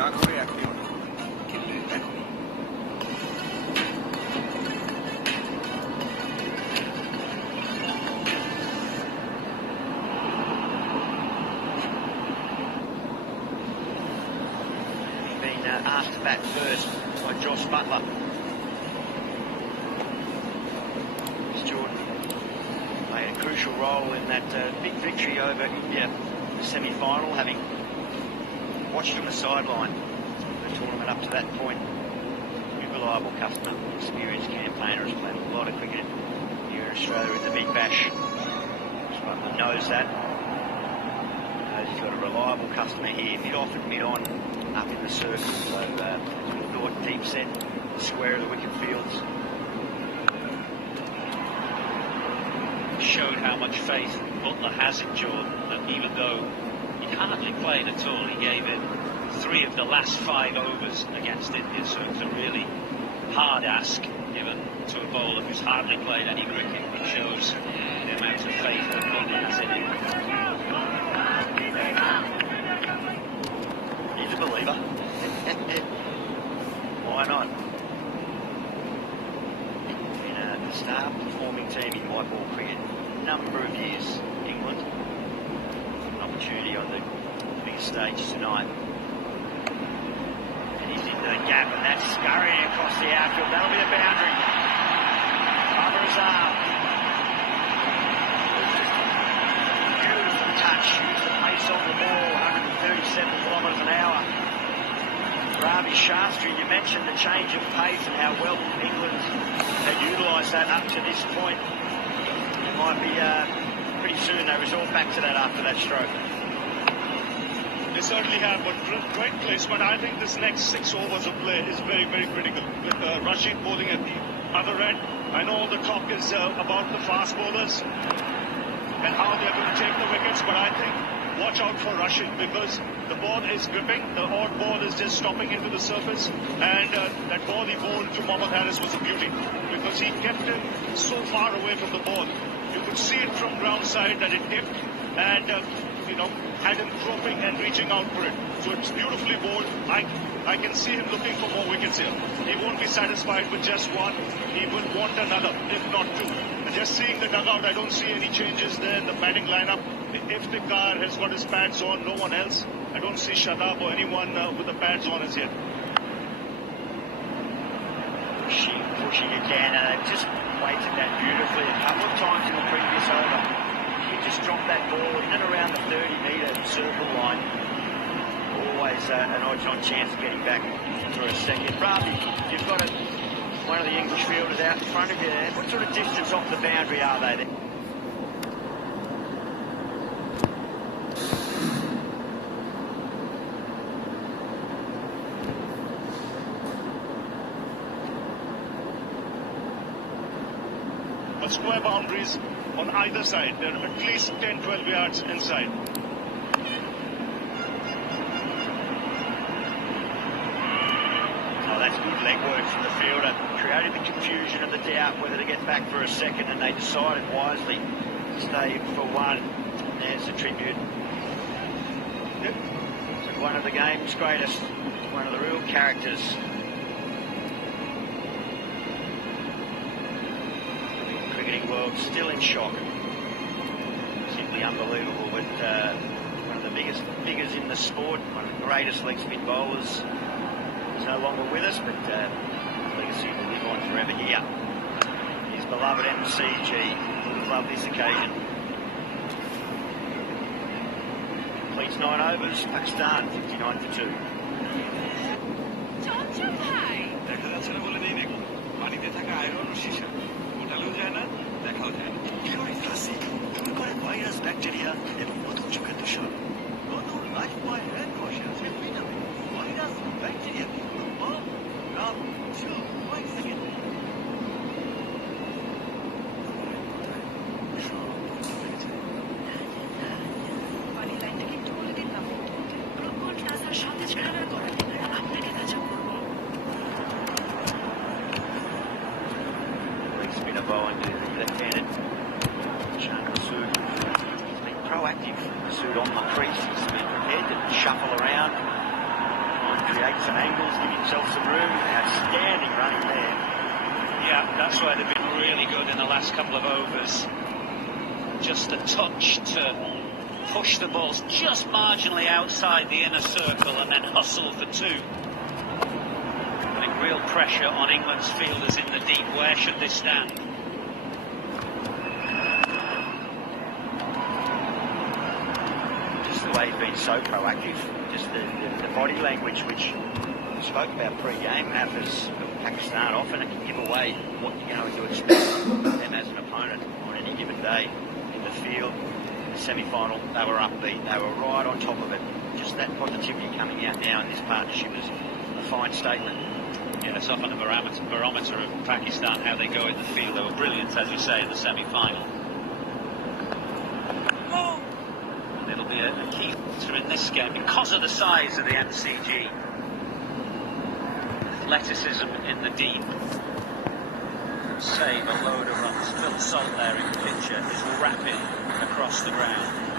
না করে একটি কিন্তু এখন asked back first by Josh Butler. Jordan played a crucial role in that big victory over India in the semi-final, having watched from the sideline the tournament up to that point. A reliable customer, experienced campaigner, has played a lot of cricket here in Australia in the Big Bash. Butler knows that. He's got a reliable customer here, mid-off and mid-on, up in the circle, so thought deep set, square of the wicket fields. Showed how much faith Butler has in Jordan, that even though he'd hardly played at all, he gave it 3 of the last 5 overs against India, so it was a really hard ask given to a bowler who's hardly played any cricket. It shows the amount of faith that Butler has in him. He's a believer. Why not? In a star performing team in white ball cricket, a number of years, England. An opportunity on the biggest stage tonight. And he's into the gap, and that's scurrying across the outfield. That'll be a boundary. Over his arm. Beautiful touch. Use the pace on the ball. 137 kilometres an hour. Ravi Shastri, you mentioned the change of pace and how well England had utilised that up to this point. It might be pretty soon they resort back to that after that stroke. They certainly have, but great placement. I think this next 6 overs of play is very, very critical. With Rashid bowling at the other end, I know the talk is about the fast bowlers and how they're going to take the wickets, but I think watch out for Rashid, because the ball is gripping, the odd ball is just stopping into the surface, and that ball he bowled to Mohammad Haris was a beauty, because he kept him so far away from the ball. You could see it from ground side that it dipped, and had him groping and reaching out for it. So it's beautifully bowled. I can see him looking for more wickets here. He won't be satisfied with just one. He will want another, if not 2. And just seeing the dugout, I don't see any changes there in the batting lineup. Iftikhar has got his pads on, no one else. I don't see Shadab or anyone with the pads on as yet. Pushing again, and they've just weighted that beautifully a couple of times in the previous over. You just drop that ball in and around the 30-metre circle line. Always an odds-on chance of getting back for a second. Ravi, you've got one of the English fielders out in front of you there. What sort of distance off the boundary are they there? Square boundaries on either side. They're at least 10-12 yards inside. Oh, that's good leg work from the fielder. Created the confusion and the doubt whether to get back for a second, and they decided wisely to stay for one. There's the tribute. So one of the game's greatest, one of the real characters. World still in shock. Simply unbelievable, but one of the biggest figures in the sport, one of the greatest leg spin bowlers, is no longer with us, but his legacy will live on forever here. His beloved MCG will love this occasion. Completes 9 overs, Pakistan 59 for 2. দেখা যাচ্ছে না বলে নেই দেখুন পানিতে থাকা iron ও সীসা ওঠালেও যায় না দেখাও যায় না ফ্লাসি দূর করে ভাইরাস ব্যাকটেরিয়া এবং নতুন চোখের দূষণ নতুন লাইফ বয় হ্যান্ড ওয়াশ আছে vitamin virus bacteria Ram 2 second পানি লাইনটা কিন্তু বলে দিন না গ্লুকোজ নাসার সতেজ খাবার করে আপনাকে তাজা করবো Spinner bowling to the left-handed Shan Masood. He's been proactive, Masood on the crease. He's been prepared to shuffle around, find some angles, give himself some room. Outstanding running there. Yeah, that's where they've been really good in the last couple of overs. Just a touch to push the balls just marginally outside the inner circle and then hustle for two. Putting real pressure on England's fielders in the deep. Where should they stand? Just the way he's been so proactive, just the body language, which we spoke about pre-game, Hafiz, Pakistan often it can give away what you're going to expect from them as an opponent on any given day. In the field, in the semi-final, they were upbeat, they were right on top of it. Just that positivity coming out now in this partnership is a fine statement. Yeah, it's often a barometer of Pakistan, how they go in the field. They were brilliant, as you say, in the semi-final. And it'll be a key factor in this game because of the size of the MCG. Athleticism in the deep. Save a load of runs. Phil Salt there in the picture is rapping across the ground.